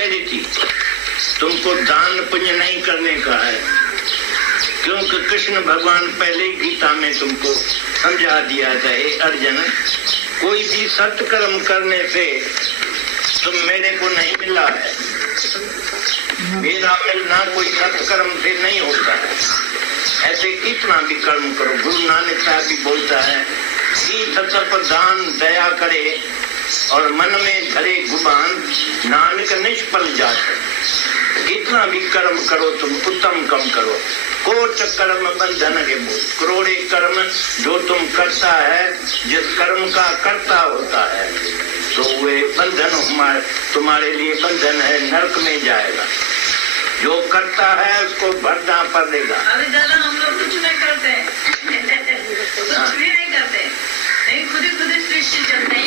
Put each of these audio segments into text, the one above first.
Sincerity, तुमको दान पुण्य नहीं करने का है, क्योंकि कृष्ण भगवान पहले ही गीता में तुमको समझा दिया था, हे अर्जुन, कोई भी सत्कर्म करने से तुम मेरे को नहीं मिला है। मेरा मिलना कोई सत्कर्म से नहीं होता है। ऐसे कितना भी कर्म करो, गुरु नानक साहब भी बोलता है, तप दान दया करे और मन में धरे गुमान, नानक निष्फल जाते। कितना भी कर्म करो तुम, उत्तम कर्म करो। कोट कर्म बंधन के बोल, करोड़े कर्म जो तुम करता है, जिस कर्म का कर्ता होता है, तो वे बंधन तुम्हारे लिए बंधन है, नरक में जाएगा। जो करता है उसको भरना पड़ेगा। अभी दादा हम लोग कुछ नहीं करते, कुछ भी नहीं करते, नहीं खुद ही सृष्टि चलते।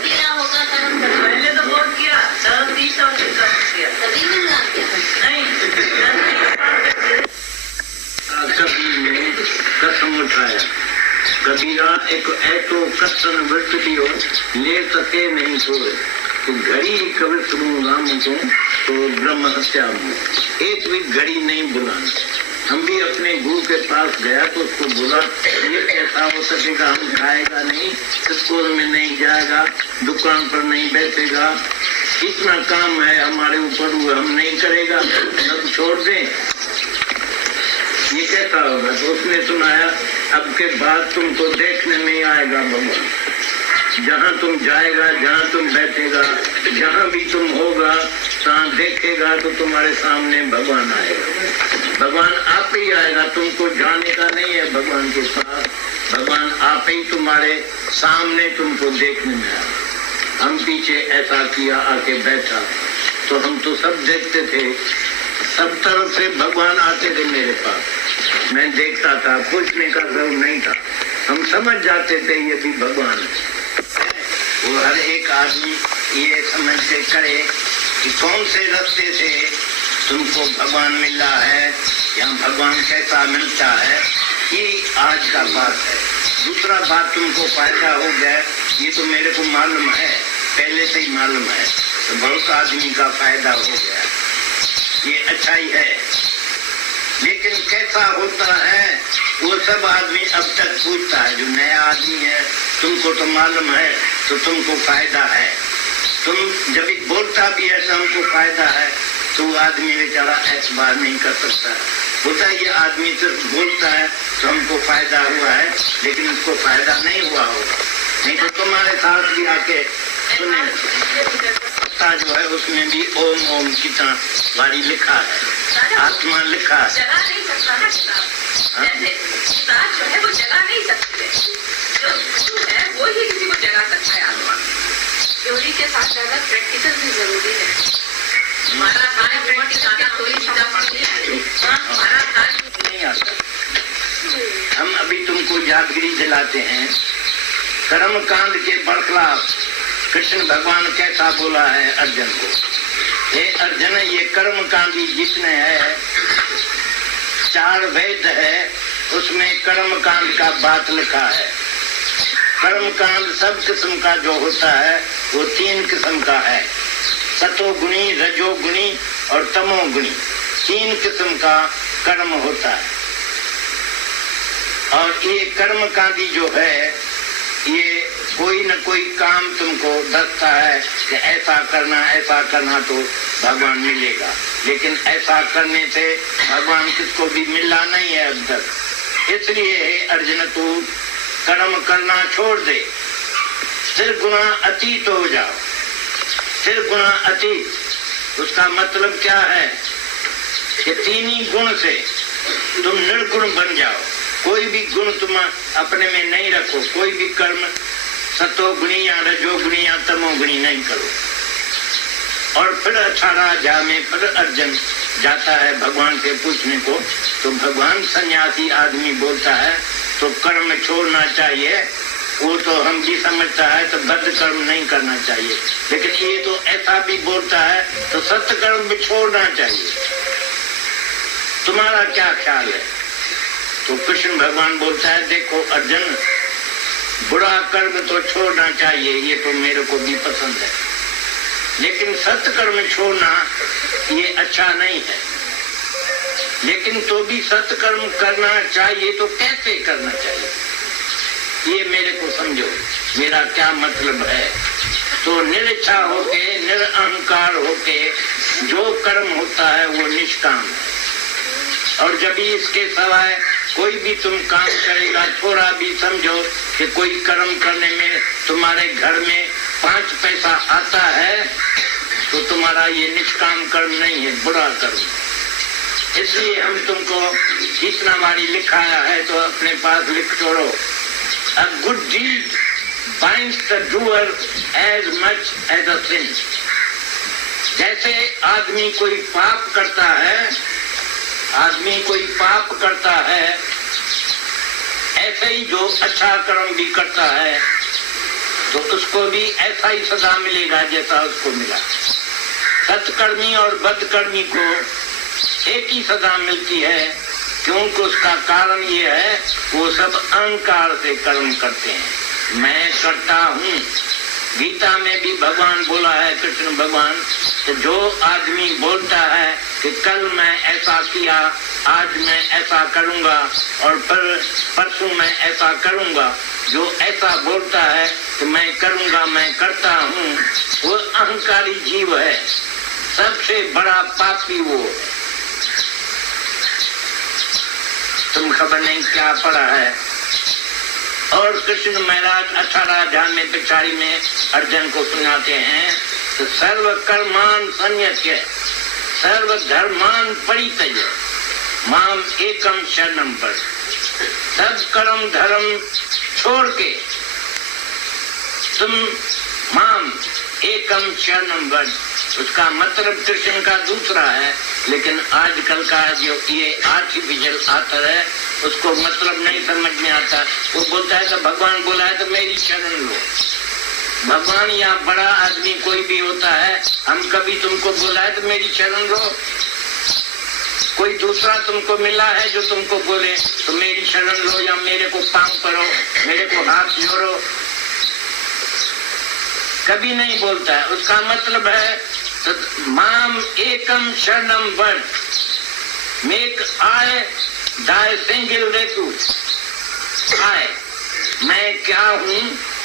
किया होगा कर्म, पहले तो बहुत किया, 30 साल से कर्म किया, कभी मिलना किया नहीं। कबीर ने कसम उठाया, कबीरा एक ऐसो कसन वृत्ति हो, ले सके नहीं सोए, तो घड़ी कभी सुनू राम को, तो ब्रह्म हत्या हो। एक भी घड़ी नहीं बुलाना। हम भी अपने गुरु के पास गया तो उसको बोला, ये कैसा हो सकेगा, हम खाएगा नहीं, स्कूल में नहीं जाएगा, दुकान पर नहीं बैठेगा, इतना काम है हमारे ऊपर, हम नहीं करेगा, सब छोड़ दें, ये कैसा होगा। तो उसने सुनाया, अब के बाद तुमको देखने में आएगा भगवान, जहाँ तुम जाएगा, जहाँ तुम बैठेगा, जहाँ भी तुम होगा, जहाँ देखेगा तो तुम्हारे सामने भगवान आएगा। भगवान आप ही आएगा, तुमको जाने का नहीं है भगवान के पास, भगवान आप ही तुम्हारे सामने तुमको देखने में आएगा। हम पीछे ऐसा किया, आके बैठा, तो हम तो सब देखते थे, सब तरफ से भगवान आते थे मेरे पास, मैं देखता था, पूछने का जरूर नहीं था, हम समझ जाते थे ये भी भगवान है। वो हर एक आदमी ये समझ के करे कि कौन से रास्ते से तुमको भगवान मिल रहा है या भगवान कैसा मिलता है, ये आज का बात है। दूसरा बात, तुमको फायदा हो गया, ये तो मेरे को मालूम है, पहले से ही मालूम है, तो बहुत आदमी का फायदा हो गया, ये अच्छा ही है। लेकिन कैसा होता है वो सब आदमी अब तक पूछता है। जो नया आदमी है, तुमको तो मालूम है, तो तुमको फायदा है, तुम जब बोलता भी है हमको फायदा है, तो आदमी बेचारा एतबार नहीं कर सकता। बोलता है ये आदमी सिर्फ बोलता है तो हमको फायदा हुआ है, लेकिन उसको फायदा नहीं हुआ होगा, नहीं तो तुम्हारे साथ भी आके सुने। जो है उसमें भी ओम ओम कितना वारी लिखा है, आत्मा लिखा है। जगा नहीं सकता ना किताब, जैसे किताब जो है वो जगा नहीं सकती है, जो गुरु है वो ही किसी को जगा सकता है। आत्मा थ्योरी के साथ ज्यादा प्रैक्टिकल भी जरूरी है। हमारा खाने बहुत ज्यादा कोई किताब हमारा खाने नहीं आता। हम अभी तुमको यादगिरी दिलाते हैं, कर्म कांड के बरखलाफ कृष्ण भगवान कैसा बोला है अर्जुन को, हे अर्जुन, ये कर्म कांडी जितने है, 4 वेद है, उसमें कर्म कांड का बात लिखा है। कर्म कांड सब किस्म का जो होता है वो 3 किस्म का है, सतोगुणी, रजोगुणी और तमोगुणी, 3 किस्म का कर्म होता है। और ये कर्म कांडी जो है, ये कोई न कोई काम तुमको दसता है कि ऐसा करना तो भगवान मिलेगा, लेकिन ऐसा करने से भगवान किसको भी मिला नहीं है अब तक। इसलिए अर्जुन तू कर्म करना छोड़ दे, सिर्फ गुना अतीत हो जाओ, सिर्फ गुना अतीत। उसका मतलब क्या है कि 3 ही गुण से तुम निर्गुण बन जाओ, कोई भी गुण तुम अपने में नहीं रखो, कोई भी कर्म सतोगुणी या रजोगुणी या तमोगुणी नहीं करो। और फिर 18 अध्याय में फिर अर्जुन जाता है भगवान से पूछने को, तो भगवान सन्यासी आदमी बोलता है तो कर्म छोड़ना चाहिए, वो तो हम भी समझता है तो बद्ध कर्म नहीं करना चाहिए, लेकिन ये तो ऐसा भी बोलता है तो सत्य कर्म भी छोड़ना चाहिए। तुम्हारा क्या ख्याल है? तो कृष्ण भगवान बोलता है, देखो अर्जुन, बुरा कर्म तो छोड़ना चाहिए, ये तो मेरे को भी पसंद है, लेकिन सत्कर्म छोड़ना ये अच्छा नहीं है। लेकिन तो भी सत्कर्म करना चाहिए, तो कैसे करना चाहिए ये मेरे को समझो, मेरा क्या मतलब है। तो निरच्छा होके, निरअहंकार होके जो कर्म होता है वो निष्काम है। और जब भी इसके सिवाय कोई भी तुम काम करेगा, थोड़ा भी समझो कि कोई कर्म करने में तुम्हारे घर में 5 पैसा आता है, तो तुम्हारा ये निष्काम कर्म नहीं है, बुरा कर्म। इसलिए हम तुमको कितना बारी लिखाया है तो अपने पास लिख छोड़ो। A good deed binds the doer as much as a sin. जैसे आदमी कोई पाप करता है, आदमी कोई पाप करता है, ऐसे ही जो अच्छा कर्म भी करता है तो उसको भी ऐसा ही सजा मिलेगा जैसा उसको मिला। सत्कर्मी और बदकर्मी को एक ही सजा मिलती है, क्योंकि उसका कारण ये है वो सब अहंकार से कर्म करते हैं। मैं करता हूँ, गीता में भी भगवान बोला है, कृष्ण भगवान, तो जो आदमी बोलता है कि कल मैं ऐसा किया, आज मैं ऐसा करूँगा और परसों मैं ऐसा करूँगा, जो ऐसा बोलता है कि मैं करूँगा, मैं करता हूँ, वो अहंकारी जीव है। सबसे बड़ा पापी वो है। तुम खबर नहीं क्या पड़ा है। और कृष्ण महाराज 18 अध्याय में पिछाड़ी में अर्जुन को सुनाते हैं तो सर्व कर्मान संयत्य सर्व धर्मान परित्यज्य माम एकम शरणम व्रज। सब कर्म धर्म छोड़ के तुम माम एकम शरणम व्रज। उसका मतलब कृष्ण का दूसरा है, लेकिन आजकल का जो ये आर्टिफिशियल आतर है उसको मतलब नहीं समझ में आता। वो बोलता है तो भगवान बोला है तो मेरी शरण लो। भगवान या बड़ा आदमी कोई भी होता है, हम कभी तुमको बोला है तो मेरी शरण लो। कोई दूसरा तुमको मिला है जो तुमको बोले तो मेरी शरण लो या मेरे को पांव पड़ो, मेरे को हाथ जोड़ो, कभी नहीं बोलता है। उसका मतलब है तो माम एकम शरणम व्रज, मेक आय दाय सिंगल रेतु आय। मैं क्या हूँ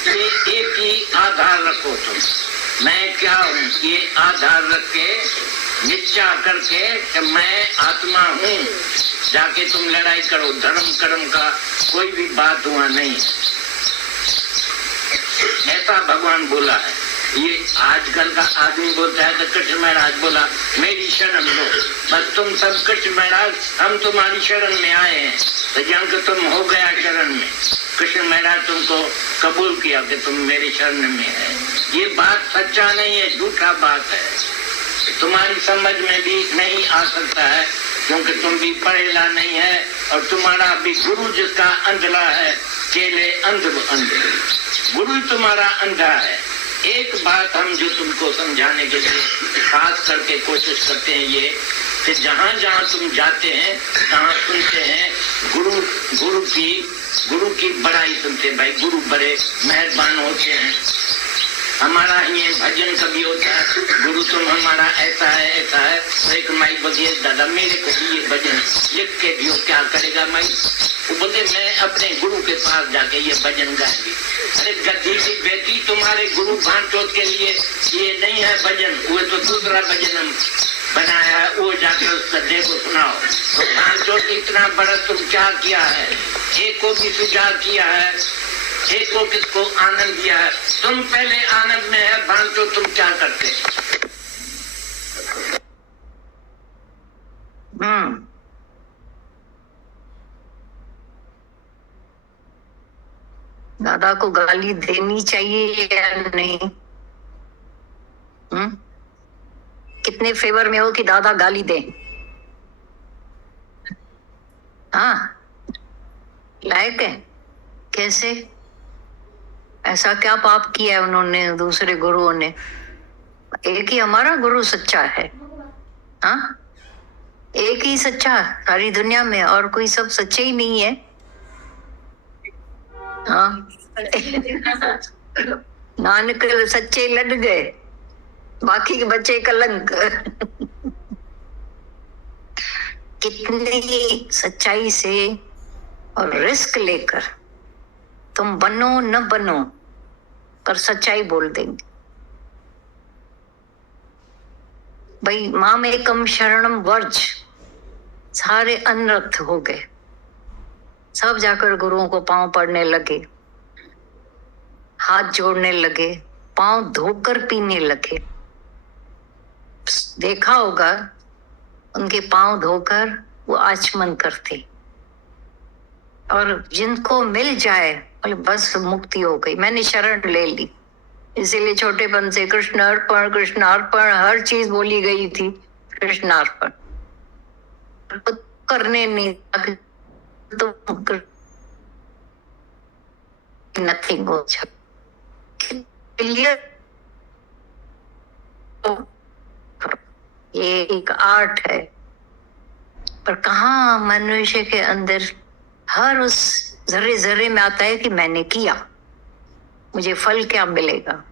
ये एक ही आधार रखो तुम। मैं क्या हूँ ये आधार रख के निश्चय करके कि मैं आत्मा हूँ। जाके तुम लड़ाई करो, धर्म कर्म का कोई भी बात हुआ नहीं, ऐसा भगवान बोला है। ये आजकल का आदमी बोलता है तो कृष्ण महाराज बोला मेरी शरण लो। बस तुम सब कृष्ण महाराज हम तुम्हारी शरण में आए हैं, तो जंग तुम हो गया शरण में। कृष्ण महाराज तुमको कबूल किया कि तुम मेरी शरण में है। ये बात सच्चा नहीं है, झूठा बात है। तुम्हारी समझ में भी नहीं आ सकता है क्योंकि तुम भी पढ़ेला नहीं है और तुम्हारा भी गुरु जिसका अंधला है, केले अंध गुरु तुम्हारा अंधा है। एक बात हम जो तुमको समझाने के लिए खास करके कोशिश करते हैं ये कि जहाँ जहाँ तुम जाते हैं तहाँ सुनते हैं गुरु की बड़ाई सुनते हैं। भाई गुरु बड़े मेहरबान होते हैं। हमारा ये भजन कभी होता है गुरु तुम हमारा ऐसा है तो एक माई बोलिए दादा मेरे को भी ये भजन लिख के दियो, क्या करेगा माई? वो बोलते मैं अपने गुरु के पास जाके ये भजन गाएंगे। अरे गद्दी की बेटी, तुम्हारे गुरु भांचोत के लिए ये नहीं है भजन, वो तो दूसरा भजन हम बनाया है, वो जाकर उस गद्दे को सुनाओ। तो भांचोत इतना बड़ा तुम क्या किया है? एक को भी सुझाव किया है, एक को किसको आनंद दिया है? तुम पहले आनंद में है, भांचोत तुम क्या करते? दादा को गाली देनी चाहिए या नहीं? कितने फेवर में हो कि दादा गाली दे? हाँ, लायक है? कैसे? ऐसा क्या पाप किया है उन्होंने, दूसरे गुरुओं ने? एक ही हमारा गुरु सच्चा है। हाँ, एक ही सच्चा सारी दुनिया में, और कोई सब सच्चे ही नहीं है। हाँ नानक सच्चे लड़ गए, बाकी के बच्चे कलंक। कितनी सच्चाई से और रिस्क लेकर तुम बनो न बनो पर सच्चाई बोल देंगे। भाई मामेकम शरणम वर्ज, सारे अनर्थ हो गए। सब जाकर गुरुओं को पांव पड़ने लगे, हाथ जोड़ने लगे, पांव धोकर पीने लगे। देखा होगा उनके पांव धोकर वो आचमन करते, और जिनको मिल जाए बोले बस मुक्ति हो गई, मैंने शरण ले ली। इसीलिए छोटेपन से कृष्ण अर्पण हर चीज बोली गई थी, कृष्णार्पण। करने नहीं तो नथिंग हो ये एक आर्ट है, पर कहाँ मनुष्य के अंदर हर उस जर्रे जर्रे में आता है कि मैंने किया, मुझे फल क्या मिलेगा।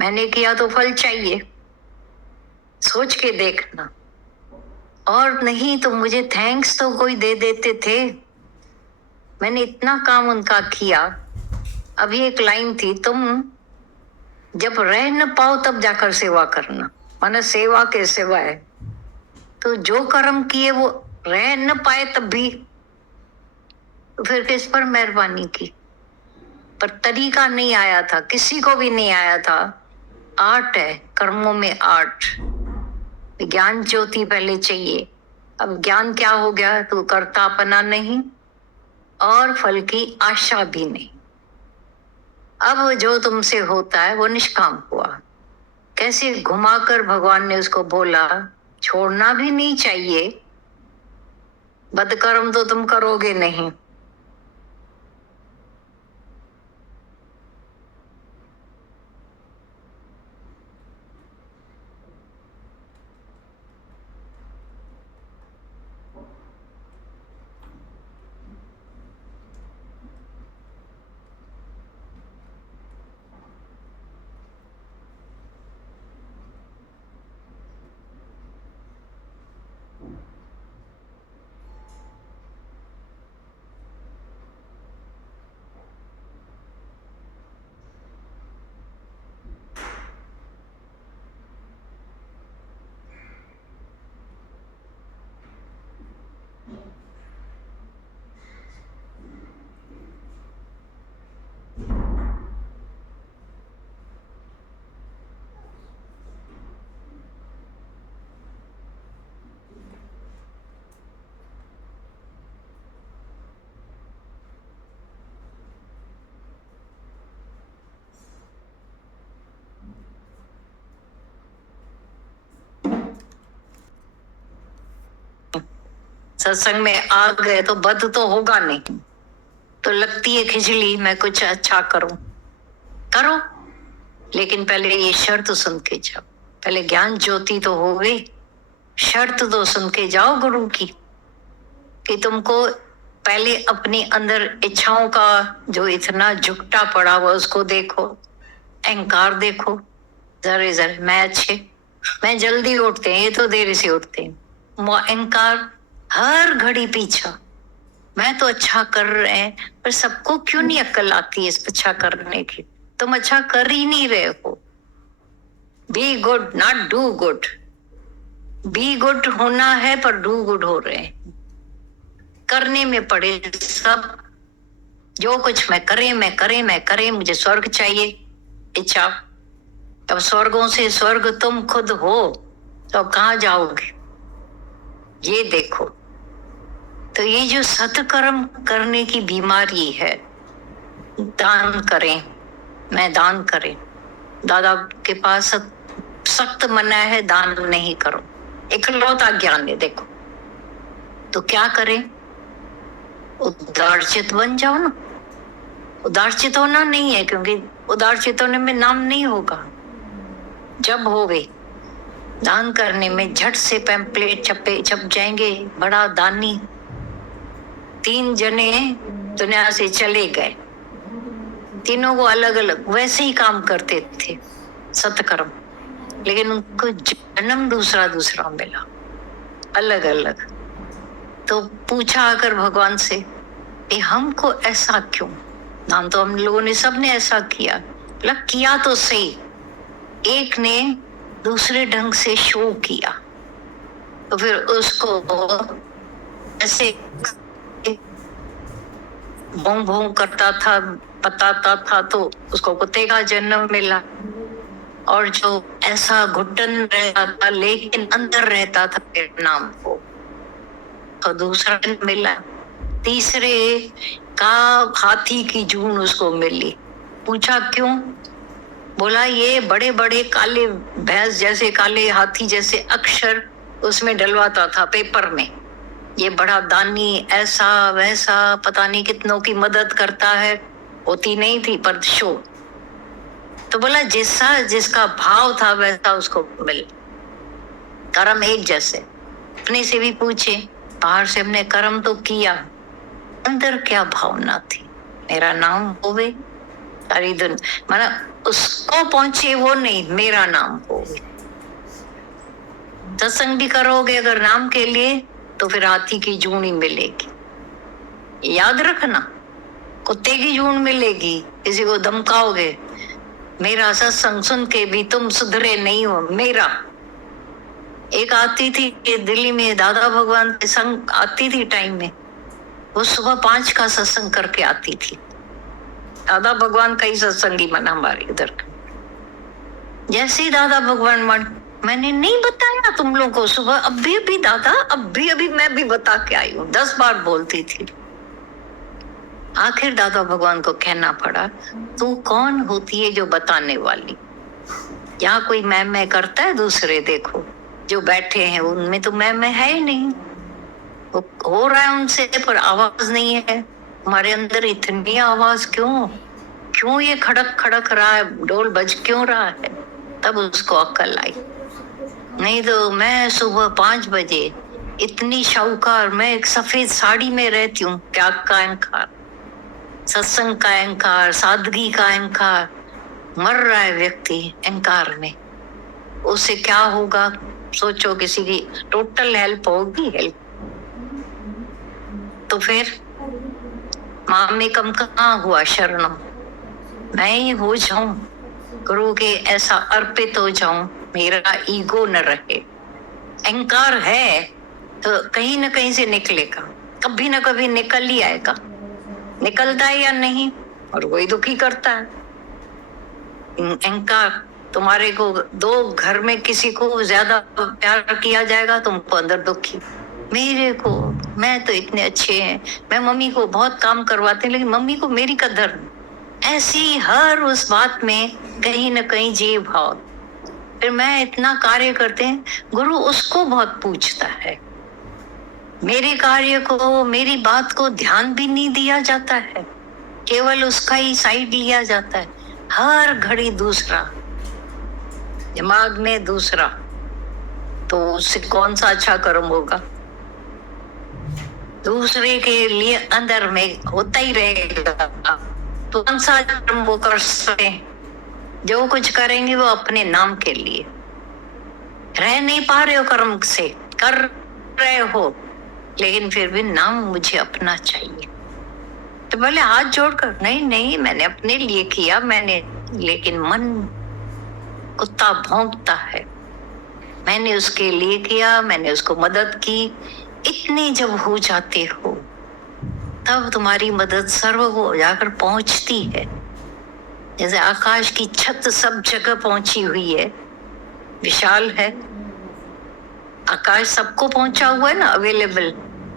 मैंने किया तो फल चाहिए, सोच के देखना। और नहीं तो मुझे थैंक्स तो कोई दे देते थे, मैंने इतना काम उनका किया। अभी एक लाइन थी, तुम जब रह न पाओ तब जाकर सेवा करना, माना सेवा के सेवा है। तो जो कर्म किए वो रह न पाए तब भी, तो फिर किस पर मेहरबानी की। पर तरीका नहीं आया था, किसी को भी नहीं आया था। आर्ट है, कर्मों में आर्ट। ज्ञान ज्योति पहले चाहिए। अब ज्ञान क्या हो गया, तो कर्तापना नहीं और फल की आशा भी नहीं। अब जो तुमसे होता है वो निष्काम हुआ। कैसे घुमाकर भगवान ने उसको बोला, छोड़ना भी नहीं चाहिए, बदकर्म तो तुम करोगे नहीं। सत्संग में आ गए तो बद तो होगा नहीं। तो लगती है खिचड़ी, मैं कुछ अच्छा करूं, करो, लेकिन पहले ये शर्त सुन के जाओ। पहले ज्ञान ज्योति तो हो गई, शर्त तो सुन के जाओ गुरु की, कि तुमको पहले अपने अंदर इच्छाओं का जो इतना झुकटा पड़ा हुआ उसको देखो, अहंकार देखो। जरे जरे मैं अच्छे, मैं जल्दी उठते हैं, ये तो देर से उठते हैं। वो अहंकार हर घड़ी पीछा, मैं तो अच्छा कर रहे हैं, पर सबको क्यों नहीं अक्ल आती है इस अच्छा करने की। तुम अच्छा कर ही नहीं रहे हो। Be good not do good. Be good होना है पर डू गुड हो रहे हैं। करने में पड़े सब, जो कुछ मैं करे, मुझे स्वर्ग चाहिए इच्छा। अब स्वर्गों से स्वर्ग तुम खुद हो तो कहाँ जाओगे, ये देखो। तो ये जो सत्कर्म करने की बीमारी है, दान करें, मैं दान करें। दादा के पास सख्त मना है, दान नहीं करो, इकलौता ज्ञान है। देखो तो क्या करें, उदारचित बन जाओ ना। उदारचित होना नहीं है, क्योंकि उदारचित होने में नाम नहीं होगा। जब हो गई दान करने में झट से पैम्पलेट छप जाएंगे, बड़ा दानी। 3 जने दुनिया से चले गए, तीनों को अलग अलग वैसे ही काम करते थे, सत्कर्म। लेकिन उनको जन्म दूसरा दूसरा मिला, अलग अलग। तो पूछा आकर भगवान से कि हमको ऐसा क्यों? नाम तो हम लोगों ने सबने ऐसा किया, मतलब किया तो सही, एक ने दूसरे ढंग से शो किया, तो फिर उसको ऐसे भों भों करता था, बताता था, तो उसको कुत्ते का जन्म मिला। और जो ऐसा घुटन रहता था लेकिन अंदर रहता था नाम को, तो दूसरा मिला। तीसरे का हाथी की जून उसको मिली। पूछा क्यों? बोला ये बड़े बड़े काले भैंस जैसे, काले हाथी जैसे अक्षर उसमें डलवाता था पेपर में, ये बड़ा दानी, ऐसा वैसा, पता नहीं कितनों की मदद करता है, होती नहीं थी पर शो। तो बोला जैसा जिसका भाव था वैसा उसको मिल, कर्म एक जैसे। अपने से भी पूछे, बाहर से हमने कर्म तो किया, अंदर क्या भावना थी? मेरा नाम होवे सारी दुनिया, माना उसको पहुंचे वो नहीं, मेरा नाम होवे। सत्संग भी करोगे अगर नाम के लिए तो फिर हाथी की जून ही मिलेगी। याद रखना, कुत्ते की जून मिलेगी, किसी को धमकाओगे, मेरा सत्संग सुन के भी तुम सुधरे नहीं हो, मेरा। एक आती थी दिल्ली में, दादा भगवान के संग आती थी टाइम में, वो सुबह 5 का सत्संग करके आती थी। दादा भगवान का ही सत्संगी मन हमारे इधर। जैसे ही दादा भगवान मन, मैंने नहीं बताया तुम लोगों को सुबह, अभी दादा, अभी मैं भी बता के आई हूँ, 10 बार बोलती थी। आखिर दादा भगवान को कहना पड़ा, तू कौन होती है जो बताने वाली? यहाँ कोई मैं करता है? दूसरे देखो जो बैठे हैं उनमें तो मैं है ही नहीं, वो हो रहा है उनसे पर आवाज नहीं है। हमारे अंदर इतनी आवाज क्यों ये खड़क खड़क रहा है, ढोल बज क्यों रहा है? तब उसको अक्ल आई, नहीं तो मैं सुबह 5 बजे इतनी शाहूकार, मैं एक सफेद साड़ी में रहती हूँ, त्याग का अहंकार, सत्संग का अहंकार, सादगी का अहंकार, मर रहा है व्यक्ति अहंकार में। उससे क्या होगा? सोचो, किसी की टोटल हेल्प होगी? हेल्प तो फिर मामेकम कहाँ हुआ? शरणम, मैं ही हो जाऊं, गुरु के ऐसा अर्पित हो जाऊं, मेरा ईगो न रहे। अहंकार है तो कहीं ना कहीं से निकलेगा, कभी ना कभी निकल ही आएगा। निकलता है या नहीं, और वही दुखी करता है। अहंकार, तुम्हारे को 2 घर में किसी को ज्यादा प्यार किया जाएगा, तुमको अंदर दुखी, मेरे को, मैं तो इतने अच्छे हैं, मैं मम्मी को बहुत काम करवाते हैं लेकिन मम्मी को मेरी कदर। ऐसी हर उस बात में कहीं ना कहीं जीव भाव। फिर मैं इतना कार्य करते हैं, गुरु उसको बहुत पूछता है, मेरे कार्य को, मेरी बात को ध्यान भी नहीं दिया जाता है, केवल उसका ही साइड लिया जाता है। हर घड़ी दूसरा, दिमाग में दूसरा, तो उससे कौन सा अच्छा कर्म होगा? दूसरे के लिए अंदर में होता ही रहेगा, तो कौन सा कर्म वो कर सकते? जो कुछ करेंगे वो अपने नाम के लिए। रह नहीं पा रहे हो कर्म से, कर रहे हो, लेकिन फिर भी नाम मुझे अपना चाहिए। तो बोले हाथ जोड़कर, नहीं मैंने अपने लिए किया, मैंने, लेकिन मन कुत्ता भौंकता है, मैंने उसके लिए किया, मैंने उसको मदद की। इतने जब हो जाते हो तब तुम्हारी मदद सर्व को जाकर पहुंचती है। जैसे आकाश की छत सब जगह पहुंची हुई है, विशाल है, आकाश सबको पहुंचा हुआ है ना, अवेलेबल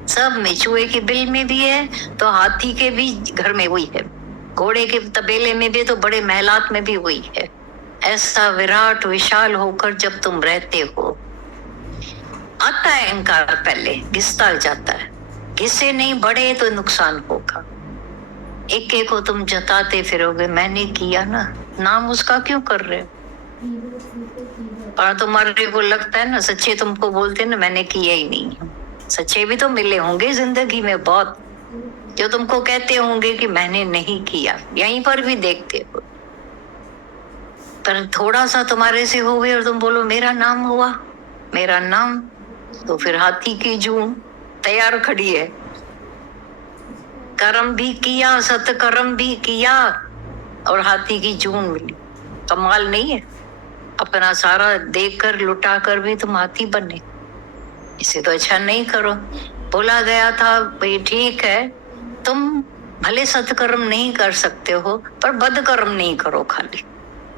सब में। चूहे के बिल में भी है तो हाथी के भी घर में वही है, घोड़े के तबेले में भी तो बड़े महलात में भी वही है। ऐसा विराट विशाल होकर जब तुम रहते हो, आता है अहंकार, पहले घिसता जाता है, घिसे नहीं बढ़े तो नुकसान होगा। एक एक को तुम जताते फिरोगे, मैंने किया ना, नाम उसका क्यों कर रहे हो? और तुम्हारे को लगता है ना, सच्चे तुमको बोलते ना मैंने किया ही नहीं। सच्चे भी तो मिले होंगे जिंदगी में बहुत, जो तुमको कहते होंगे कि मैंने नहीं किया, यहीं पर भी देखते हो। पर थोड़ा सा तुम्हारे से हो गए और तुम बोलो मेरा नाम हुआ, मेरा नाम, तो फिर हाथी की जून तैयार खड़ी है। कर्म भी किया, सत्कर्म भी किया और हाथी की जून मिली। कमाल नहीं है? अपना सारा देकर लुटा कर भी तुम हाथी बने। इसे तो अच्छा नहीं करो। बोला गया था भाई ठीक है, तुम भले सत्कर्म नहीं कर सकते हो पर बदकर्म नहीं करो खाली,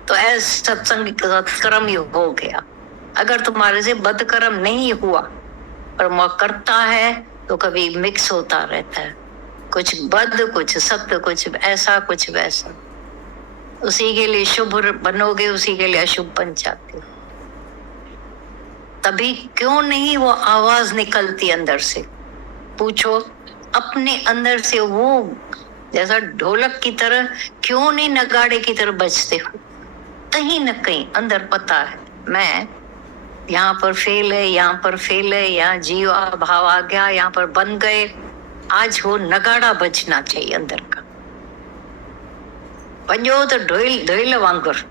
तो ऐसा सत्कर्म ही हो गया। अगर तुम्हारे से बदकर्म नहीं हुआ पर करता है तो कभी मिक्स होता रहता है, कुछ बद कुछ सत्य, कुछ ऐसा कुछ वैसा। उसी के लिए शुभ बनोगे, उसी के लिए अशुभ बन जाते हो। तभी क्यों नहीं वो आवाज निकलती अंदर से? पूछो अपने अंदर से, वो जैसा ढोलक की तरह क्यों नहीं नगाड़े की तरह बजते हो? कहीं न कहीं अंदर पता है मैं यहाँ पर फेल है, यहाँ पर फेल है, यहाँ जीवा भाव आ गया, यहाँ पर बन गए। आज वो नगाड़ा बजना चाहिए अंदर का। बजो तो ढोल वांगर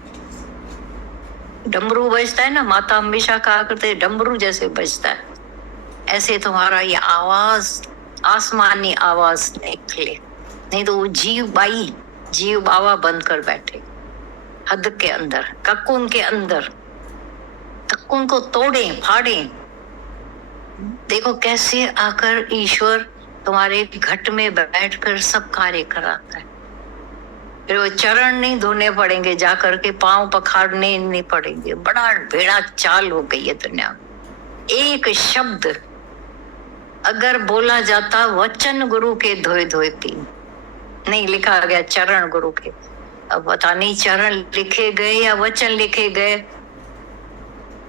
डमरू बजता है ना, माता हमेशा कहा करते डमरू जैसे बजता है, ऐसे तुम्हारा ये आवाज आसमानी आवाज निकले। नहीं तो वो जीव बाबा बंद कर बैठे हद के अंदर, ककुन के अंदर। ककुन को तोड़े फाड़े। देखो कैसे आकर ईश्वर तुम्हारे घट में बैठकर सब कार्य कराता है। फिर वो चरण नहीं धोने पड़ेंगे, जाकर के पांव पखाड़ने नहीं पड़ेंगे। बड़ा भेड़ा चाल हो गई है दुनिया में। एक शब्द अगर बोला जाता, वचन गुरु के धोए धोए पी, नहीं लिखा गया चरण गुरु के। अब पता नहीं चरण लिखे गए या वचन लिखे गए।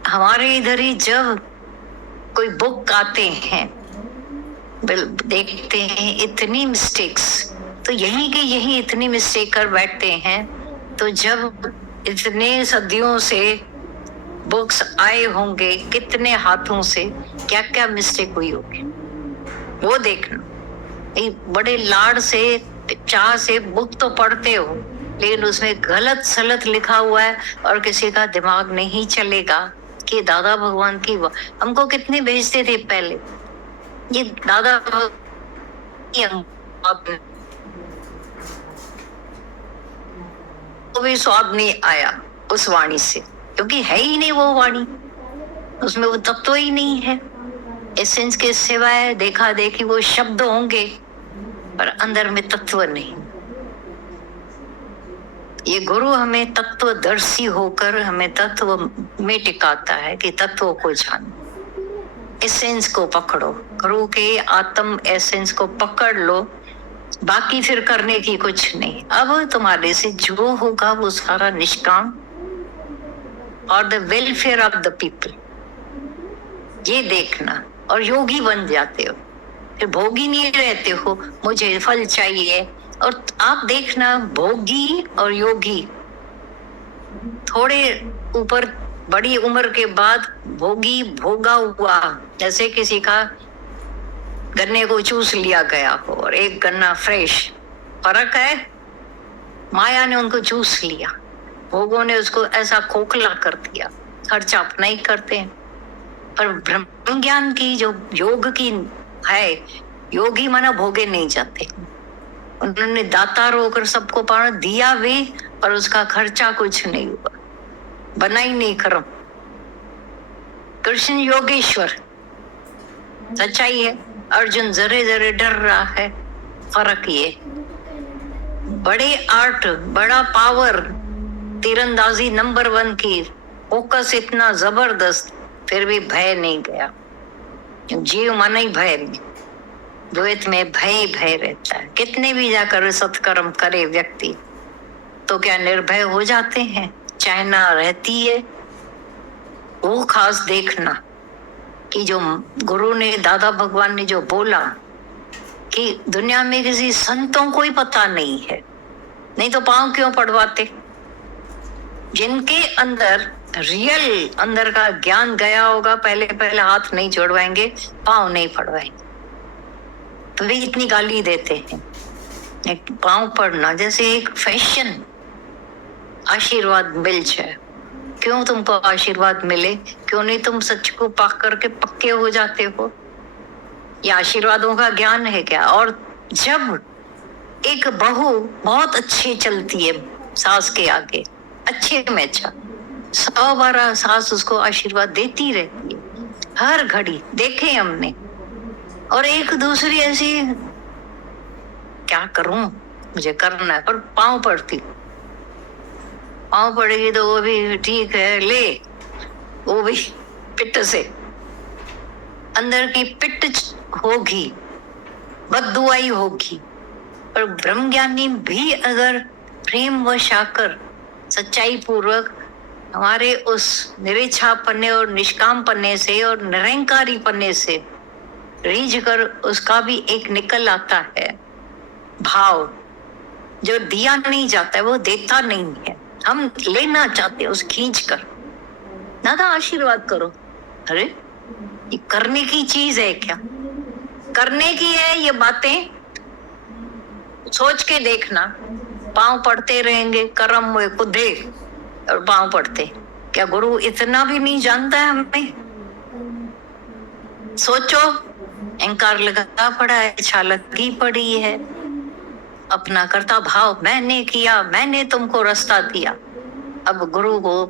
हमारे इधर ही जब कोई बुक आते हैं, देखते हैं इतनी मिस्टेक्स, तो यही के यही इतनी मिस्टेक कर बैठते हैं। तो जब इतने सदियों से बुक्स आए होंगे, कितने हाथों से क्या क्या मिस्टेक हुई होगी वो देखना। बड़े लाड से चाह से बुक तो पढ़ते हो, लेकिन उसमें गलत सलत लिखा हुआ है और किसी का दिमाग नहीं चलेगा कि दादा भगवान की हमको कितने भेजते थे पहले। ये दादा तो भी स्वाद नहीं आया उस वाणी से, क्योंकि है ही नहीं वो वाणी, उसमें वो तत्व ही नहीं है। एसेंस के सिवाय देखा देखी वो शब्द होंगे पर अंदर में तत्व नहीं। ये गुरु हमें तत्वदर्शी होकर हमें तत्व में टिकाता है कि तत्व को जानो, एसेंस को पकड़ो। गुरु के आत्म एसेंस को पकड़ लो, बाकी फिर करने की कुछ नहीं। अब तुम्हारे से जो होगा वो सारा निष्काम और the welfare of the people, ये देखना। और योगी बन जाते हो, फिर भोगी नहीं रहते हो मुझे फल चाहिए। और आप देखना भोगी और योगी थोड़े ऊपर, बड़ी उम्र के बाद भोगी भोगा हुआ, जैसे किसी का गन्ने को चूस लिया गया हो और एक गन्ना फ्रेश, फर्क है। माया ने उनको चूस लिया, भोगों ने उसको ऐसा खोखला कर दिया। खर्चा अपना ही करते हैं। पर ब्रह्म ज्ञान की जो योग की है, योगी माना भोगे नहीं जाते। उन्होंने दाता होकर सबको पाना दिया भी, पर उसका खर्चा कुछ नहीं हुआ, बना ही नहीं कर्म। कृष्ण योगेश्वर सच्चाई है। अर्जुन जरे जरे डर रहा है, फर्क ये। बड़े आर्ट, बड़ा पावर, तीरंदाजी नंबर 1 की, फोकस इतना जबरदस्त, फिर भी भय नहीं गया। जीव माना ही भय नहीं, द्वैत में भय भय रहता है। कितने भी जाकर सत्कर्म करे व्यक्ति तो क्या निर्भय हो जाते हैं? चाहना रहती है। वो खास देखना कि जो गुरु ने, दादा भगवान ने जो बोला कि दुनिया में किसी संतों को ही पता नहीं है, नहीं तो पांव क्यों पड़वाते? जिनके अंदर रियल अंदर का ज्ञान गया होगा, पहले हाथ नहीं जोड़वाएंगे, पांव नहीं पड़वाएंगे। तो वे इतनी गाली देते हैं। पांव पड़ना जैसे एक फैशन, आशीर्वाद मिल जाए। क्यों तुमको आशीर्वाद मिले? क्यों नहीं तुम सच को पा करके पक्के हो जाते हो? ये आशीर्वादों का ज्ञान है क्या? और जब एक बहू बहुत अच्छी चलती है सास के आगे, अच्छे में अच्छा, 100 बार सास उसको आशीर्वाद देती रहती है हर घड़ी, देखे हमने। और एक दूसरी ऐसी, क्या करूं, मुझे करना है, पर पांव पड़ती, पांव पड़ेगी तो वो भी ठीक है, ले, वो भी पिट से, अंदर की पिट होगी, बददुआई होगी। पर ब्रह्म ज्ञानी भी अगर प्रेम वश आकर सच्चाई पूर्वक हमारे उस निरीच्छा पन्ने और निष्काम पन्ने से और निरंकारी पन्ने से रीझ कर उसका भी एक निकल आता है भाव, जो दिया नहीं जाता है, वो देता नहीं है, हम लेना चाहते हैं उस खींच कर। दादा आशीर्वाद करो, अरे ये करने की चीज है क्या? करने की है ये बातें, सोच के देखना। पांव पड़ते रहेंगे, कर्म हुए कुदे और पांव पड़ते, क्या गुरु इतना भी नहीं जानता है हमें? सोचो, अहंकार लगा पड़ा है, इच्छा लगी पड़ी है, अपना करता भाव, मैंने किया, मैंने तुमको रास्ता दिया। अब गुरु को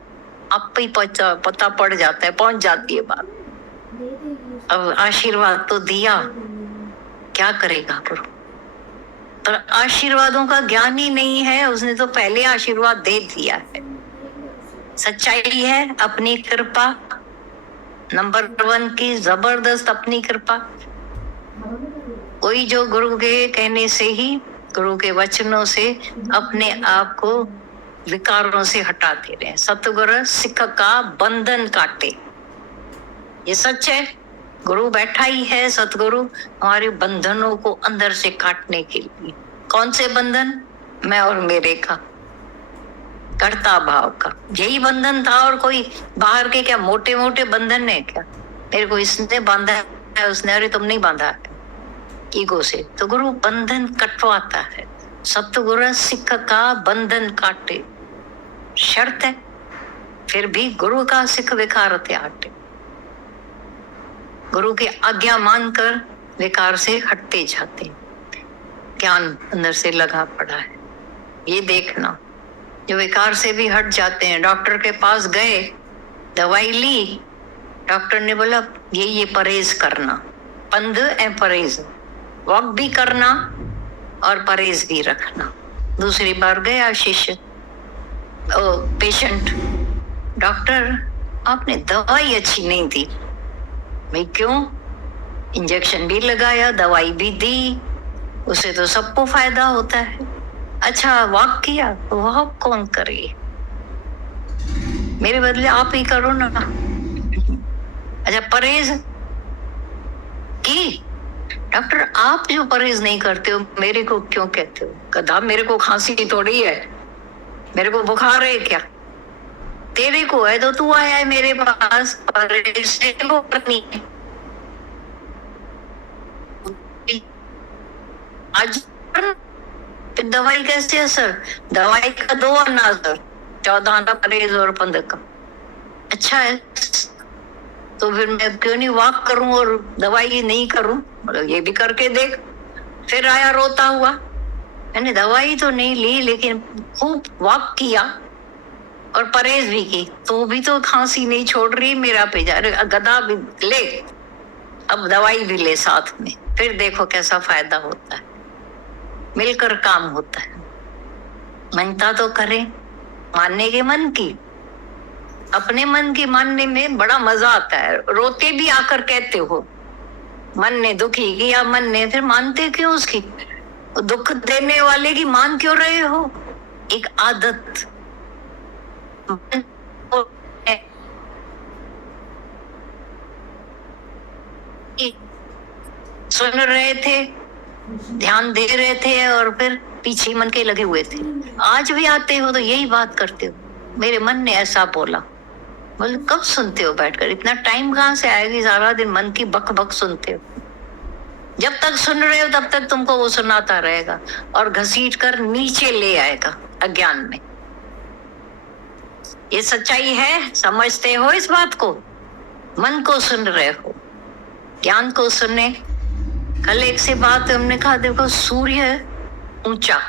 आप ही पता पड़ जाता है, पहुंच जाती है बात। अब आशीर्वाद तो दिया, क्या करेगा गुरु? पर आशीर्वादों का ज्ञान ही नहीं है, उसने तो पहले आशीर्वाद दे दिया है। सच्चाई है अपनी कृपा, नंबर 1 की जबरदस्त अपनी कृपा। कोई जो गुरु के कहने से ही, गुरु के वचनों से अपने आप को विकारों से हटाते रहे। सतगुरु सिख का बंधन काटे, ये सच है। गुरु बैठा ही है, सतगुरु हमारे बंधनों को अंदर से काटने के लिए। कौन से बंधन? मैं और मेरे का, कर्ता भाव का, यही बंधन था। और कोई बाहर के क्या मोटे मोटे बंधन है क्या? मेरे को इसने बांधा है, उसने, अरे तुम नहीं बांधा है, ईगो से। तो गुरु बंधन कटवाता है। सतगुरु सिख का बंधन काटे, शर्त है। फिर भी गुरु का सिख विकार त्याटे, गुरु की आज्ञा मानकर विकार से हटते जाते। ज्ञान अंदर से लगा पड़ा है, ये देखना। जो विकार से भी हट जाते हैं, डॉक्टर के पास गए, दवाई ली, डॉक्टर ने बोला ये परहेज करना, पंध ए परहेज, वॉक भी करना और परहेज भी रखना। दूसरी बार गया शिष्य, पेशेंट, डॉक्टर आपने दवाई अच्छी नहीं दी। भाई क्यों? इंजेक्शन भी लगाया, दवाई भी दी, उससे तो सबको फायदा होता है। अच्छा वॉक किया, वॉक कौन करे? मेरे बदले आप ही करो ना। अच्छा परहेज की, डॉक्टर आप जो परहेज नहीं करते हो मेरे को क्यों कहते हो? गधा, मेरे को खांसी थोड़ी है, मेरे को बुखार है क्या? तेरे को है तो तू आया है मेरे पास, परहेज को करनी है। आज दवाई कैसे असर? दवाई का 2 आना असर, 14 आना परहेज और 15 का। अच्छा है, तो फिर मैं क्यों नहीं वॉक करूं और दवाई नहीं करूं? मतलब ये भी करके देख। फिर आया रोता हुआ, मैंने दवाई तो नहीं ली लेकिन खूब वॉक किया और परहेज भी की, तो भी तो खांसी नहीं छोड़ रही, मेरा पे जा रहे। गधा भी ले, अब दवाई भी ले साथ में, फिर देखो कैसा फायदा होता है। मिलकर काम होता है। मनता तो करें, मानने के मन की, अपने मन की मानने में बड़ा मजा आता है। रोते भी आकर कहते हो मन ने दुखी किया, मन ने, फिर मानते क्यों उसकी? दुख देने वाले की मान क्यों रहे हो? एक आदत सुन रहे थे, ध्यान दे रहे थे और फिर पीछे मन के लगे हुए थे। आज भी आते हो तो यही बात करते हो, मेरे मन ने ऐसा बोला। बोले कब सुनते हो बैठकर? इतना टाइम कहाँ से आएगी? सारा दिन मन की बक बक सुनते हो। जब तक सुन रहे हो तब तक तुमको वो सुनाता रहेगा और घसीट कर नीचे ले आएगा अज्ञान में। ये सच्चाई है, समझते हो इस बात को? मन को सुन रहे हो, ज्ञान को सुनने। कल एक से बात हमने कहा, देखो सूर्य ऊंचा,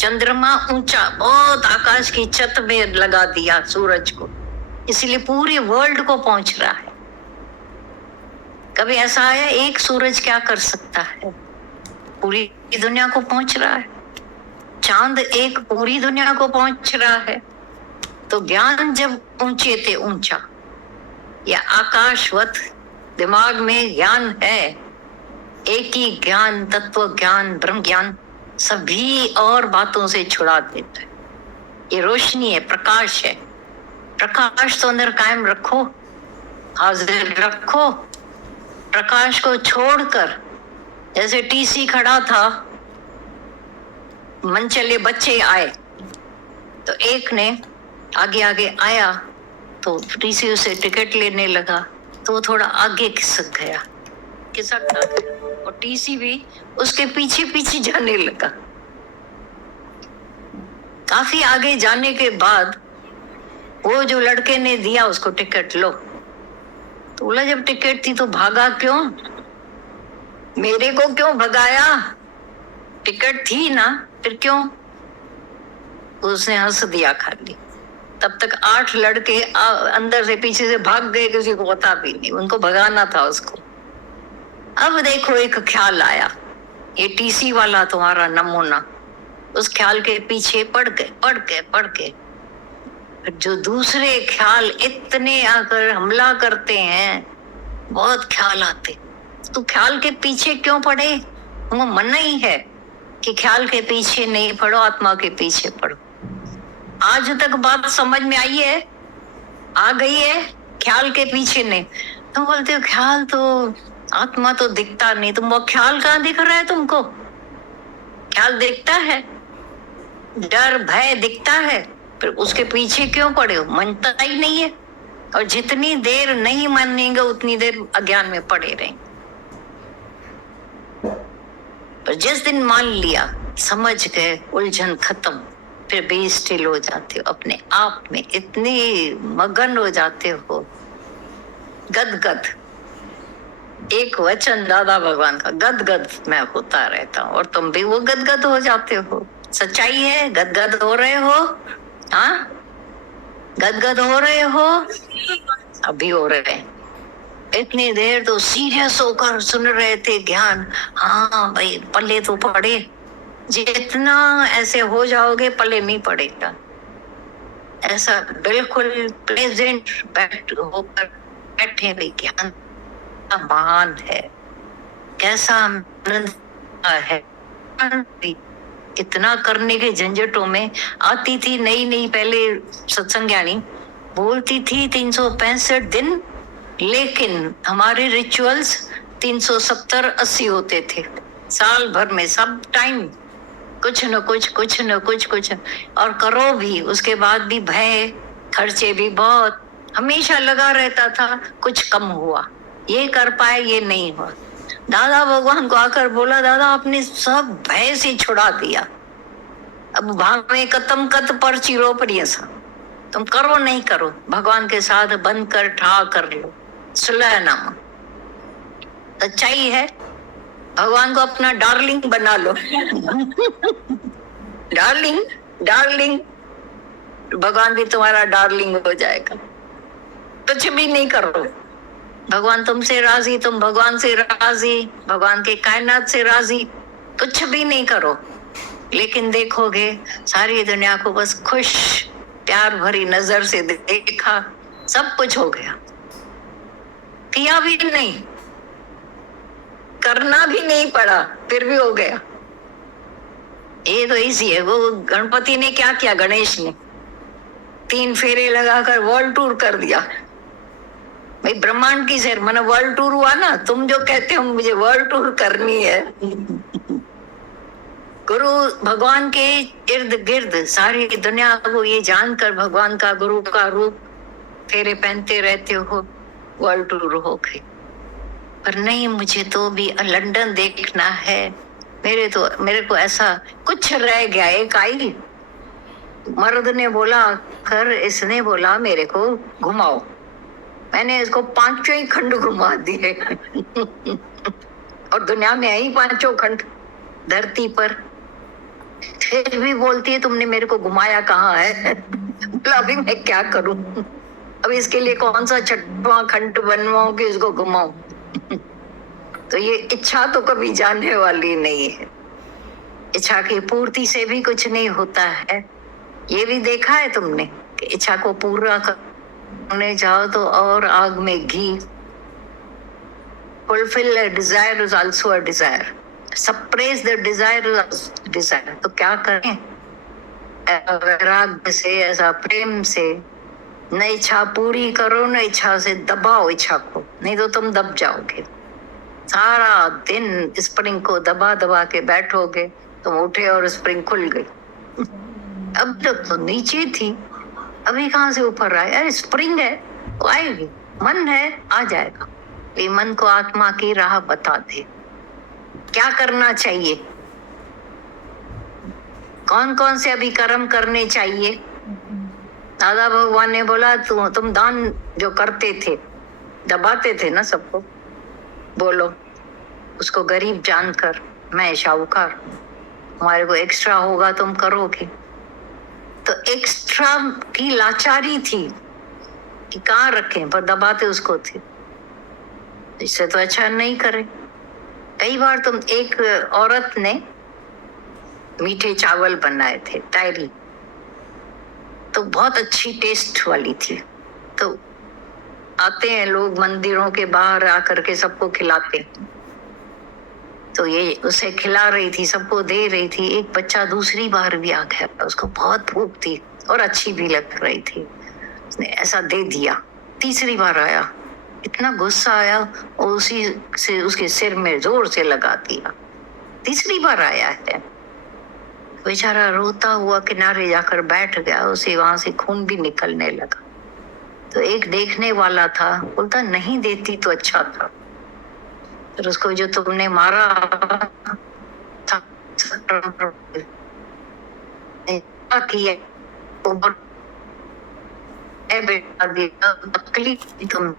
चंद्रमा ऊंचा, बहुत आकाश की छत में लगा दिया सूरज को, इसलिए पूरे वर्ल्ड को पहुंच रहा है। कभी ऐसा आया एक सूरज क्या कर सकता है? पूरी दुनिया को पहुंच रहा है। चांद एक पूरी दुनिया को पहुंच रहा है। तो ज्ञान जब ऊंचे थे, ऊंचा या आकाशवत दिमाग में ज्ञान है, एक ही ज्ञान, तत्व ज्ञान, ब्रह्म ज्ञान सभी और बातों से छुड़ा देता है। ये रोशनी है, प्रकाश है। प्रकाश तो अंदर कायम रखो, हाजिर रखो। प्रकाश को छोड़कर, जैसे टीसी खड़ा था, मनचले बच्चे आए तो एक ने आगे आगे आया तो टीसी उसे टिकट लेने लगा, तो वो थोड़ा आगे खिसक गया, और टीसी भी उसके पीछे पीछे जाने लगा। काफी आगे जाने के बाद वो जो लड़के ने दिया उसको टिकट, लो। तो बोला जब टिकट थी तो भागा क्यों? मेरे को क्यों भगाया? टिकट थी ना, फिर क्यों? उसने हंस दिया खाली। तब तक 8 लड़के अंदर से पीछे से भाग गए, किसी को पता भी नहीं, उनको भगाना था उसको। अब देखो एक ख्याल आया, ये टीसी वाला तुम्हारा नमूना, उस ख्याल के पीछे पड़ गए। जो दूसरे ख्याल इतने आकर हमला करते हैं, बहुत ख्याल आते, तो ख्याल के पीछे क्यों पड़े? वो मना ही है कि ख्याल के पीछे नहीं पड़ो, आत्मा के पीछे पड़ो। आज तक बात समझ में आई है, आ गई है? ख्याल के पीछे नहीं। तुम बोलते हो ख्याल तो, आत्मा तो दिखता नहीं। तुम वो ख्याल कहाँ दिख रहा है तुमको? ख्याल दिखता है, डर भय दिखता है, फिर उसके पीछे क्यों पड़े हो? मनता ही नहीं है। और जितनी देर नहीं मानेंगे उतनी देर अज्ञान में पड़े रहेंगे। पर जिस दिन मान लिया, समझ गए, उलझन खत्म, फिर भी स्टिल हो जाते हो, अपने आप में इतने मगन हो जाते हो, गदगद। एक वचन दादा भगवान का, गदगद मैं होता रहता हूँ, और तुम भी वो गदगद हो जाते हो। सच्चाई है, गदगद हो रहे हो। हाँ, गदगद हो रहे हो, अभी हो रहे हैं। इतनी देर तो सीरियस होकर सुन रहे थे ज्ञान। हाँ भाई, पल्ले तो पड़े। जितना ऐसे हो जाओगे पल्ले नहीं पड़ेगा। ऐसा बिल्कुल प्रेजेंट होकर बैठे हुए ज्ञान महान है, कैसा आनंद है। इतना करने के झंझटों में आती थी नई पहले सत्संज्ञानी बोलती थी 365 दिन, लेकिन हमारे रिचुअल्स 370-80 होते थे साल भर में। सब टाइम कुछ न कुछ और करो भी, उसके बाद भी भय, खर्चे भी बहुत हमेशा लगा रहता था। कुछ कम हुआ, ये कर पाए, ये नहीं हुआ। दादा भगवान को आकर बोला, दादा आपने सब भय से छुड़ा दिया, अब भाग में कतम कत पर चिरो परियसा, तुम करो नहीं करो, भगवान के साथ बंद कर ठा कर लो, सुलह नामा। सच्चाई है, भगवान को अपना डार्लिंग बना लो। डार्लिंग, भगवान भी तुम्हारा डार्लिंग हो जाएगा। कुछ भी नहीं करो, भगवान तुमसे राजी, तुम भगवान से राजी, भगवान के कायनात से राजी। कुछ भी नहीं करो, लेकिन देखोगे सारी दुनिया को बस खुश प्यार भरी नजर से देखा, सब कुछ हो गया। किया भी नहीं, करना भी नहीं पड़ा, फिर भी हो गया। ये तो इजी है। वो गणपति ने क्या किया, गणेश ने 3 फेरे लगाकर वर्ल्ड टूर कर दिया। भाई ब्रह्मांड की सैर, माना वर्ल्ड टूर हुआ ना। तुम जो कहते हो मुझे वर्ल्ड टूर करनी है, गुरु भगवान के इर्द गिर्द सारी दुनिया को ये जानकर भगवान का, गुरु का रूप फेरे पहनते रहते हो, वर्ल्ड टूर हो गई। पर नहीं, मुझे तो भी लंदन देखना है, मेरे को ऐसा कुछ रह गया। एक आई मर्द ने बोला कर इसने बोला मेरे को घुमाओ, मैंने इसको 5 ही खंड घुमा दिए और दुनिया में है ही 5 खंड धरती पर, फिर भी बोलती है तुमने मेरे को घुमाया कहाँ है बोला अभी मैं क्या करूं, अब इसके लिए कौन सा 6वां खंड बनवाऊं कि इसको घुमाऊं तो ये इच्छा तो कभी जाने वाली नहीं है, इच्छा की पूर्ति से भी कुछ नहीं होता है। ये भी देखा है तुमने कि इच्छा को पूरा करने जाओ तो और आग में घी, fulfill a desire is also a desire, suppress the desire is desire। तो क्या करें, वैराग्य से, ऐसा प्रेम से, न इच्छा पूरी करो न इच्छा से दबाओ इच्छा को, नहीं तो तुम दब जाओगे। सारा दिन स्प्रिंग को दबा दबा के बैठोगे, तुम उठे और स्प्रिंग खुल गई अब तक तो नीचे थी, अभी कहाँ से ऊपर आए, अरे स्प्रिंग है वो आएगी, मन है आ जाएगा। ये मन को आत्मा की राह बता दे, क्या करना चाहिए, कौन कौन से अभी कर्म करने चाहिए। दादा भगवान ने बोला तुम दान जो करते थे, दबाते थे ना सबको, बोलो उसको गरीब जानकर मैं शाहूकार, हमारे को एक्स्ट्रा होगा तुम करोगे। तो एक्स्ट्रा की लाचारी थी कि कहाँ रखें, पर दबाते उसको थे, इससे तो अच्छा नहीं करे। कई बार तुम, एक औरत ने मीठे चावल बनाए थे तायरी, तो बहुत अच्छी टेस्ट वाली थी, तो आते हैं लोग मंदिरों के बाहर आकर के सबको खिलाते हैं, तो ये उसे खिला रही थी, सबको दे रही थी। एक बच्चा दूसरी बार भी आ गया, उसको बहुत भूख थी और अच्छी भी लग रही थी, उसने ऐसा दे दिया। तीसरी बार आया, इतना गुस्सा आया और उसी से उसके सिर में जोर से लगा दिया। तीसरी बार आया है, बेचारा रोता हुआ किनारे जाकर बैठ गया, उसे वहां से खून भी निकलने लगा। तो एक देखने वाला था, बोलता नहीं देती तो अच्छा था, फिर उसको जो तुमने मारा था किया बेटा, तकलीफ तुम